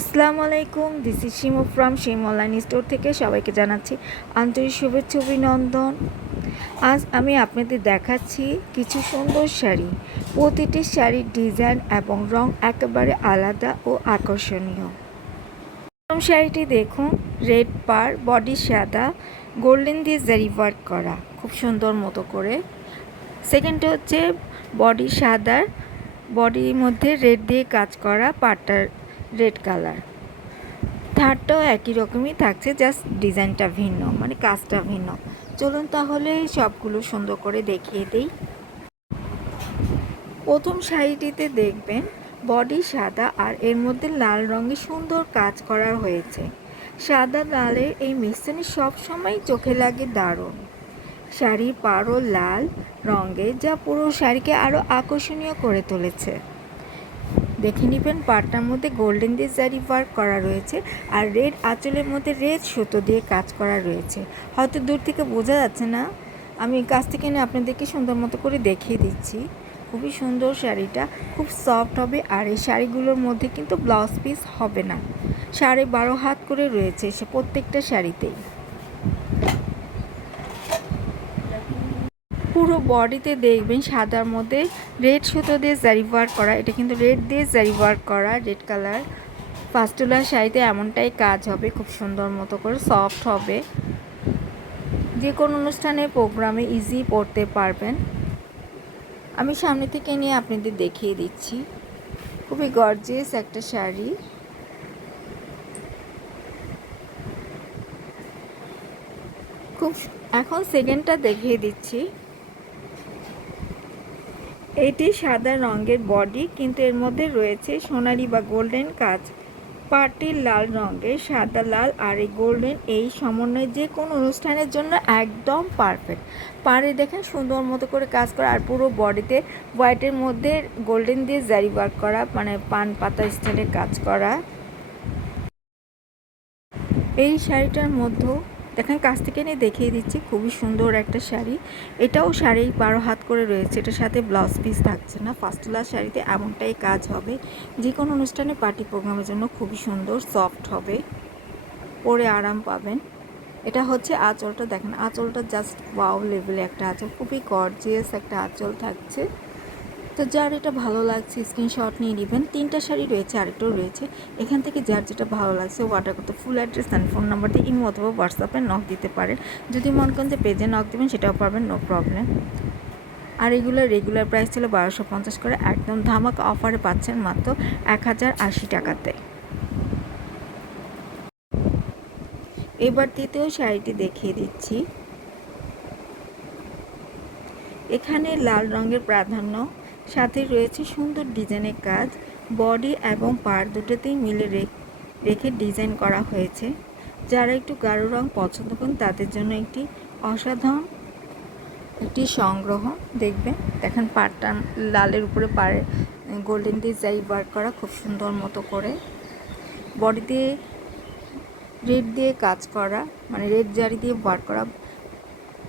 আসসালামু আলাইকুম this is Shimu from Shim online store থেকে সবাইকে জানাচ্ছি আন্তরিক শুভেচ্ছা, অভিনন্দন। আজ আমি আপনাদের দেখাচ্ছি কিছু সুন্দর শাড়ি। প্রতিটি শাড়ির ডিজাইন এবং রং একেবারে আলাদা ও আকর্ষণীয়। প্রথম শাড়িটি দেখুন রেড পার বডি সাদা গোল্ডেন দিয়ে জারি ওয়ার্ক করা, খুব সুন্দর মতো করে। সেকেন্ডটা হচ্ছে বডি সাদার বডির মধ্যে রেড দিয়ে কাজ করা পাটটার রেড কালার। থার্ডটাও একই রকমই থাকছে জাস্ট ডিজাইনটা ভিন্ন মানে কাজটা ভিন্ন। চলুন তাহলে সবগুলো সুন্দর করে দেখিয়ে দিই। প্রথম শাড়িটিতে দেখবেন, বডি সাদা আর এর মধ্যে লাল রঙে সুন্দর কাজ করা হয়েছে। সাদা লালের এই মিশ্রণে সবসময় চোখে লাগে দারুণ। শাড়ির পাড়ও লাল রঙে, যা পুরো শাড়িকে আরও আকর্ষণীয় করে তুলেছে। দেখে নেবেন। পাটটার মধ্যে গোল্ডেন দিয়ে জারি ওয়ার্ক করা রয়েছে আর রেড আঁচলের মধ্যে রেড সুতো দিয়ে কাজ করা রয়েছে। হয়তো দূর থেকে বোঝা যাচ্ছে না। আমি কাছ থেকে নিয়ে আপনাদেরকে সুন্দর মতো করে দেখিয়ে দিচ্ছি। খুবই সুন্দর শাড়িটা। খুব সফট হবে আর এই শাড়িগুলোর মধ্যে কিন্তু ব্লাউজ পিস হবে না। সাড়ে বারো হাত করে রয়েছে সে প্রত্যেকটা শাড়িতেই। পুরো বডিতে দেখবেন সাদার মধ্যে রেড সুতো দিয়ে জারি ওয়ার্ক করা। এটা কিন্তু রেড দিয়ে জারি ওয়ার্ক করা, রেড কালার। ফাস্টুলার শাড়িতে এমনটাই কাজ হবে, খুব সুন্দর মতো করে সফট হবে। যে কোনো অনুষ্ঠানে, প্রোগ্রামে ইজি পড়তে পারবেন। আমি সামনে থেকে নিয়ে আপনাদের দেখিয়ে দিচ্ছি। খুবই গর্জিয়াস একটা শাড়ি। খুব, এখন সেকেন্ডটা দেখিয়ে দিচ্ছি। এটি সাদা রঙের বডি, কিন্তু এর মধ্যে রয়েছে সোনালি বা গোল্ডেন কাজ। পাটির লাল রঙের, সাদা লাল, আর এই গোল্ডেন এই সমন্বয়ে যে কোনো অনুষ্ঠানের জন্য একদম পারফেক্ট। পারে দেখেন সুন্দর মতো করে কাজ করা, আর পুরো বডিতে হোয়াইটের মধ্যে গোল্ডেন দিয়ে জারি ওয়ার্ক করা মানে পান পাতা স্টাইলের কাজ করা। এই শাড়িটার মধ্যেও দেখেন, কাছ থেকে নিয়ে দেখিয়ে দিচ্ছি, খুবই সুন্দর একটা শাড়ি। এটাও শাড়ি বারো হাত করে রয়েছে, এটার সাথে ব্লাউজ পিস থাকছে না। ফার্স্টলার শাড়িতে এমনটাই কাজ হবে যে কোনো অনুষ্ঠানে পার্টি প্রোগ্রামের জন্য খুবই সুন্দর সফট হবে। পরে আরাম পাবেন। এটা হচ্ছে আঁচলটা, দেখেন, আঁচলটা জাস্ট ওয়াও লেভেলে একটা আঁচল, খুবই গর্জিয়াস একটা আঁচল থাকছে। তো যার এটা ভালো লাগছে স্ক্রিনশট নিয়ে নেবেন। তিনটা শাড়ি রয়েছে, আরেকটাও রয়েছে। এখান থেকে যার যেটা ভালো লাগছে অর্ডার করতে full address and phone number দিয়ে ইমো অথবা হোয়াটসঅ্যাপে নক দিতে পারেন। যদি মনে করেন যে পেজে নক দেবেন, সেটাও পারবেন নো প্রবলেম আর এগুলোর রেগুলার প্রাইস ছিল বারোশো পঞ্চাশ করে, একদম ধামাকা অফারে পাচ্ছেন মাত্র এক হাজার আশি টাকাতে। এবার তৃতীয় শাড়িটি দেখিয়ে দিচ্ছি। এখানে লাল রঙের প্রাধান্য সাথে রয়েছে সুন্দর ডিজাইনের কাজ। বডি এবং পার দুটোতেই মিলে রেখে ডিজাইন করা হয়েছে। যারা একটু গাঢ় রং পছন্দ করেন, তাদের জন্য একটি অসাধারণ একটি সংগ্রহ। দেখবেন, দেখেন পাড়টা লালের উপরে পাড়ে গোল্ডেন যাই ওয়ার্ক করা খুব সুন্দর মতো করে। বডি দিয়ে রেড দিয়ে কাজ করা মানে রেড জারি দিয়ে ওয়ার্ক করা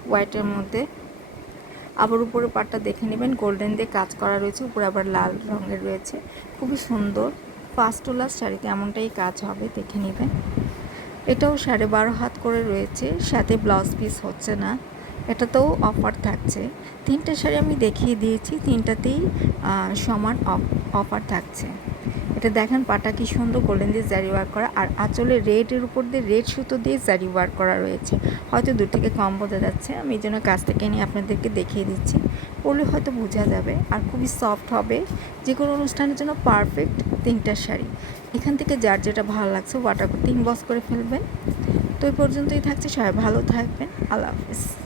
হোয়াইটের মধ্যে। আবার উপরে পাটটা দেখে নেবেন। গোল্ডেন দিয়ে কাজ করা রয়েছে। উপরে আবার লাল রঙের রয়েছে। খুবই সুন্দর। ফার্স্ট ওলার শাড়িতে এমনটাই কাজ হবে দেখে নেবেন। এটাও সাড়ে বারো হাত করে রয়েছে। সাথে ব্লাউজ পিস হচ্ছে না। এটাতেও অফার থাকছে। তিনটে শাড়ি আমি দেখিয়ে দিয়েছি। তিনটাতেই সমান অফার থাকছে। এটা দেখেন, পাটা কি সুন্দর গোল্ডেন দিয়ে জারি ওয়ার্ক করা। আর আঁচলে রেডের উপর দিয়ে রেড সুতো দিয়ে জারি ওয়ার্ক করা রয়েছে। হয়তো দূর থেকে কম বোঝা যাচ্ছে। আমি এই জন্য কাছ থেকে নিয়ে আপনাদেরকে দেখিয়ে দিচ্ছি। পরলে হয়তো বোঝা যাবে। আর খুবই সফট হবে। যে কোনো অনুষ্ঠানের জন্য পারফেক্ট তিনটা শাড়ি। এখান থেকে যার যেটা ভালো লাগছে ওয়াটার তিন ইনবক্স করে ফেলবেন। তো এই পর্যন্তই থাকছে। সবাই ভালো থাকবেন। আল্লাহ হাফিজ।